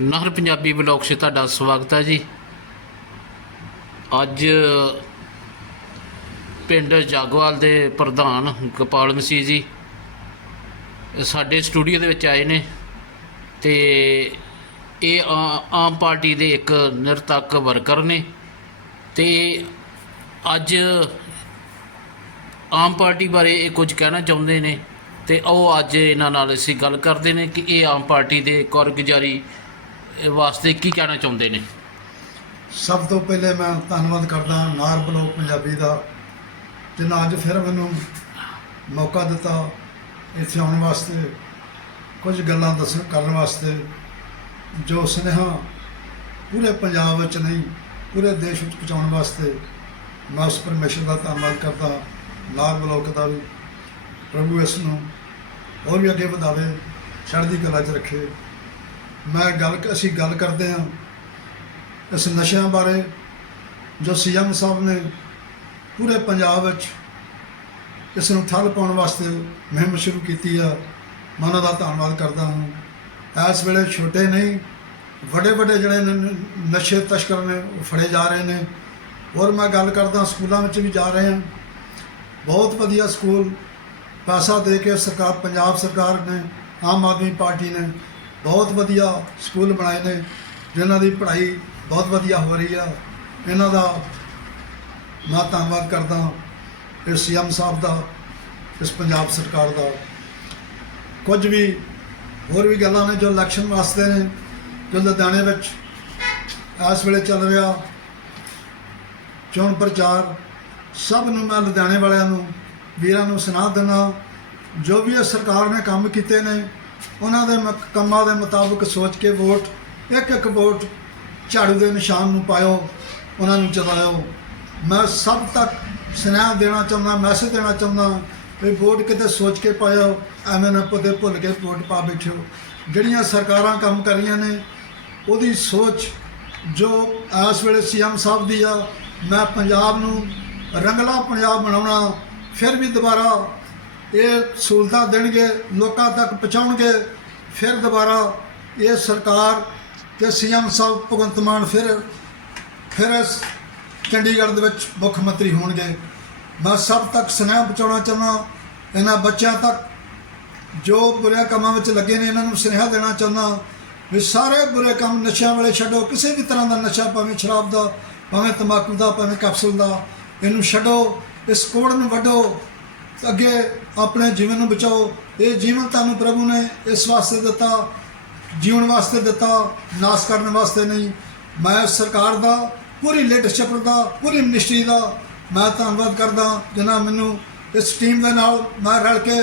ਨਹਿਰ ਪੰਜਾਬੀ ਬਲੌਗ 'ਚ ਤੁਹਾਡਾ ਸਵਾਗਤ ਹੈ ਜੀ। ਅੱਜ ਪਿੰਡ ਜਾਗਵਾਲ ਦੇ ਪ੍ਰਧਾਨ ਗੋਪਾਲ ਮਸੀਹ ਜੀ ਸਾਡੇ ਸਟੂਡੀਓ ਦੇ ਵਿੱਚ ਆਏ ਨੇ ਤੇ ਇਹ ਆਮ ਪਾਰਟੀ ਦੇ ਇੱਕ ਨਿਰਤਕ ਵਰਕਰ ਨੇ ਤੇ ਅੱਜ ਆਮ ਪਾਰਟੀ ਬਾਰੇ ਇਹ ਕੁਝ ਕਹਿਣਾ ਚਾਹੁੰਦੇ ਨੇ ਤੇ ਉਹ ਅੱਜ ਇਹਨਾਂ ਨਾਲ ਅਸੀਂ ਗੱਲ ਕਰਦੇ ਨੇ ਕਿ ਇਹ ਆਮ ਪਾਰਟੀ ਦੇ ਕਾਰਗੁਜ਼ਾਰੀ ਵਾਸਤੇ ਕੀ ਕਹਿਣਾ ਚਾਹੁੰਦੇ ਨੇ? ਸਭ ਤੋਂ ਪਹਿਲੇ ਮੈਂ ਧੰਨਵਾਦ ਕਰਦਾ ਨਾਰ ਬਲੋਕ ਪੰਜਾਬੀ ਦਾ, ਜਿਨ੍ਹਾਂ ਅੱਜ ਫਿਰ ਮੈਨੂੰ ਮੌਕਾ ਦਿੱਤਾ ਇੱਥੇ ਆਉਣ ਵਾਸਤੇ, ਕੁਝ ਗੱਲਾਂ ਦੱਸਣ ਕਰਨ ਵਾਸਤੇ, ਜੋ ਸੁਨੇਹਾ ਪੂਰੇ ਪੰਜਾਬ ਵਿੱਚ ਨਹੀਂ, ਪੂਰੇ ਦੇਸ਼ ਵਿੱਚ ਪਹੁੰਚਾਉਣ ਵਾਸਤੇ ਮੈਂ ਉਸ ਪਰਮੇਸ਼ਰ ਦਾ ਧੰਨਵਾਦ ਕਰਦਾ, ਨਾਰ ਬਲੋਕ ਦਾ ਵੀ, ਪ੍ਰਭੂ ਇਸ ਨੂੰ ਹੋਰ ਵੀ ਅੱਗੇ ਵਧਾਵੇ, ਚੜ੍ਹਦੀ ਕਲਾ 'ਚ ਰੱਖੇ। ਮੈਂ ਗੱਲ ਅਸੀਂ ਗੱਲ ਕਰਦੇ ਹਾਂ ਇਸ ਨਸ਼ਿਆਂ ਬਾਰੇ ਜੋ ਸੀਐਮ ਸਾਹਿਬ ਨੇ ਪੂਰੇ ਪੰਜਾਬ ਵਿੱਚ ਇਸ ਨੂੰ ਠੱਲ ਪਾਉਣ ਵਾਸਤੇ ਮੁਹਿੰਮ ਸ਼ੁਰੂ ਕੀਤੀ ਆ, ਮੈਂ ਉਹਨਾਂ ਦਾ ਧੰਨਵਾਦ ਕਰਦਾ ਹਾਂ। ਇਸ ਵੇਲੇ ਛੋਟੇ ਨਹੀਂ ਵੱਡੇ ਵੱਡੇ ਜਿਹੜੇ ਨ- ਨਸ਼ੇ ਤਸਕਰ ਨੇ, ਉਹ ਫੜੇ ਜਾ ਰਹੇ ਨੇ। ਔਰ ਮੈਂ ਗੱਲ ਕਰਦਾ, ਸਕੂਲਾਂ ਵਿੱਚ ਵੀ ਜਾ ਰਹੇ ਹਾਂ। ਬਹੁਤ ਵਧੀਆ ਸਕੂਲ, ਪੈਸਾ ਦੇ ਕੇ ਸਰਕਾਰ, ਪੰਜਾਬ ਸਰਕਾਰ ਨੇ, ਆਮ ਆਦਮੀ ਪਾਰਟੀ ਨੇ ਬਹੁਤ ਵਧੀਆ ਸਕੂਲ ਬਣਾਏ ਨੇ, ਜਿਨ੍ਹਾਂ ਦੀ ਪੜ੍ਹਾਈ ਬਹੁਤ ਵਧੀਆ ਹੋ ਰਹੀ ਆ। ਇਹਨਾਂ ਦਾ ਮੈਂ ਧੰਨਵਾਦ ਕਰਦਾ ਇਸ ਸੀਐਮ ਸਾਹਿਬ ਦਾ, ਇਸ ਪੰਜਾਬ ਸਰਕਾਰ ਦਾ। ਕੁਝ ਵੀ, ਹੋਰ ਵੀ ਗੱਲਾਂ ਨੇ ਜੋ ਇਲੈਕਸ਼ਨ ਵਾਸਤੇ ਨੇ, ਜੋ ਲੁਧਿਆਣੇ ਵਿੱਚ ਇਸ ਵੇਲੇ ਚੱਲ ਰਿਹਾ ਚੋਣ ਪ੍ਰਚਾਰ, ਸਭ ਨੂੰ ਮੈਂ ਲੁਧਿਆਣੇ ਵਾਲਿਆਂ ਨੂੰ, ਵੀਰਾਂ ਨੂੰ ਸੁਣਾ ਦਿੰਦਾ ਜੋ ਵੀ ਇਹ ਸਰਕਾਰ ਨੇ ਕੰਮ ਕੀਤੇ ਨੇ ਉਹਨਾਂ ਦੇ ਮ- ਕੰਮਾਂ ਦੇ ਮੁਤਾਬਕ ਸੋਚ ਕੇ ਵੋਟ ਇੱਕ ਇੱਕ ਵੋਟ ਝਾੜੂ ਦੇ ਨਿਸ਼ਾਨ ਨੂੰ ਪਾਇਓ, ਉਹਨਾਂ ਨੂੰ ਚਲਾਇਓ। ਮੈਂ ਸਭ ਤੱਕ ਸੁਨੇਹਾ ਦੇਣਾ ਚਾਹੁੰਦਾ ਮੈਸੇਜ ਦੇਣਾ ਚਾਹੁੰਦਾ ਵੀ ਵੋਟ ਕਿਤੇ ਸੋਚ ਕੇ ਪਾਇਓ, ਐਵੇਂ ਨਾ ਪਤੇ ਭੁੱਲ ਕੇ ਵੋਟ ਪਾ ਬੈਠਿਓ ਜਿਹੜੀਆਂ ਸਰਕਾਰਾਂ ਕੰਮ ਕਰ ਰਹੀਆਂ ਨੇ, ਉਹਦੀ ਸੋਚ ਜੋ ਇਸ ਵੇਲੇ ਸੀਐਮ ਸਾਹਿਬ ਦੀ ਆ, ਮੈਂ ਪੰਜਾਬ ਨੂੰ ਰੰਗਲਾ ਪੰਜਾਬ ਬਣਾਉਣਾ, ਫਿਰ ਵੀ ਦੁਬਾਰਾ ਇਹ ਸਹੂਲਤਾਂ ਦੇਣਗੇ, ਲੋਕਾਂ ਤੱਕ ਪਹੁੰਚਾਉਣਗੇ, ਫਿਰ ਦੁਬਾਰਾ ਇਹ ਸਰਕਾਰ ਤੇ ਸੀਐਮ ਸਾਹਿਬ ਭਗਵੰਤ ਮਾਨ ਫਿਰ ਫਿਰ ਚੰਡੀਗੜ੍ਹ ਦੇ ਵਿੱਚ ਮੁੱਖ ਮੰਤਰੀ ਹੋਣਗੇ। ਮੈਂ ਸਭ ਤੱਕ ਸੁਨੇਹਾ ਪਹੁੰਚਾਉਣਾ ਚਾਹੁੰਦਾ, ਇਹਨਾਂ ਬੱਚਿਆਂ ਤੱਕ ਜੋ ਬੁਰੇ ਕੰਮਾਂ ਵਿੱਚ ਲੱਗੇ ਨੇ, ਇਹਨਾਂ ਨੂੰ ਸੁਨੇਹਾ ਦੇਣਾ ਚਾਹੁੰਦਾ ਵੀ ਸਾਰੇ ਬੁਰੇ ਕੰਮ ਨਸ਼ਿਆਂ ਵਾਲੇ ਛੱਡੋ, ਕਿਸੇ ਵੀ ਤਰ੍ਹਾਂ ਦਾ ਨਸ਼ਾ, ਭਾਵੇਂ ਸ਼ਰਾਬ ਦਾ, ਭਾਵੇਂ ਤੰਬਾਕੂ ਦਾ, ਭਾਵੇਂ ਕੈਪਸੂਲ ਦਾ, ਇਹਨੂੰ ਛੱਡੋ, ਇਸ ਕੋੜ ਨੂੰ ਵੱਢੋ। ਅੱਗੇ ਆਪਣੇ ਜੀਵਨ ਨੂੰ ਬਚਾਓ। ਇਹ ਜੀਵਨ ਤੁਹਾਨੂੰ ਪ੍ਰਭੂ ਨੇ ਇਸ ਵਾਸਤੇ ਦਿੱਤਾ ਜੀਵਨ ਵਾਸਤੇ ਦਿੱਤਾ, ਨਾਸ ਕਰਨ ਵਾਸਤੇ ਨਹੀਂ। ਮੈਂ ਸਰਕਾਰ ਦਾ, ਪੂਰੀ ਲੀਡਰਸ਼ਿਪ ਦਾ, ਪੂਰੀ ਮਿਨਿਸਟਰੀ ਦਾ ਮੈਂ ਧੰਨਵਾਦ ਕਰਦਾ, ਜਿਨ੍ਹਾਂ ਮੈਨੂੰ ਇਸ ਟੀਮ ਦੇ ਨਾਲ ਮੈਂ ਰਲ ਕੇ,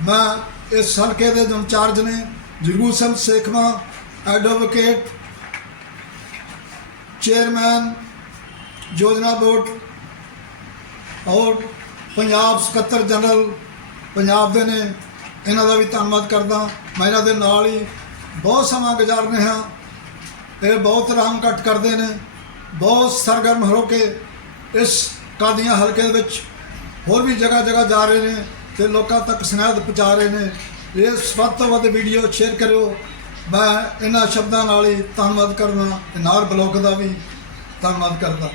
ਮੈਂ ਇਸ ਹਲਕੇ ਦੇ ਇੰਚਾਰਜ ਨੇ ਜਰਗੂ ਸਿੰਘ ਸੇਖਵਾ ਐਡਵੋਕੇਟ ਚੇਅਰਮੈਨ ਯੋਜਨਾ ਬੋਰਡ ਔਰ ਪੰਜਾਬ ਸਕੱਤਰ ਜਨਰਲ ਪੰਜਾਬ ਦੇ ਨੇ, ਇਹਨਾਂ ਦਾ ਵੀ ਧੰਨਵਾਦ ਕਰਦਾ। ਮੈਂ ਇਹਨਾਂ ਦੇ ਨਾਲ ਹੀ ਬਹੁਤ ਸਮਾਂ ਗੁਜ਼ਾਰ ਰਿਹਾ। ਇਹ ਬਹੁਤ ਰਾਮ ਕੱਟ ਕਰਦੇ ਨੇ, ਬਹੁਤ ਸਰਗਰਮ ਹੋ ਕੇ ਇਸ ਕਾਦੀਆਂ ਹਲਕੇ ਦੇ ਵਿੱਚ ਹੋਰ ਵੀ ਜਗ੍ਹਾ ਜਗ੍ਹਾ ਜਾ ਰਹੇ ਨੇ ਤੇ ਲੋਕਾਂ ਤੱਕ ਸਨੇਹ ਪਹੁੰਚਾ ਰਹੇ ਨੇ। ਇਸ ਵੱਧ ਤੋਂ ਵੱਧ ਵੀਡੀਓ ਸ਼ੇਅਰ ਕਰਿਓ। ਮੈਂ ਇਹਨਾਂ ਸ਼ਬਦਾਂ ਨਾਲ ਹੀ ਧੰਨਵਾਦ ਕਰਨਾ ਨਾਰ ਬਲੌਗ ਦਾ ਵੀ ਧੰਨਵਾਦ ਕਰਦਾ।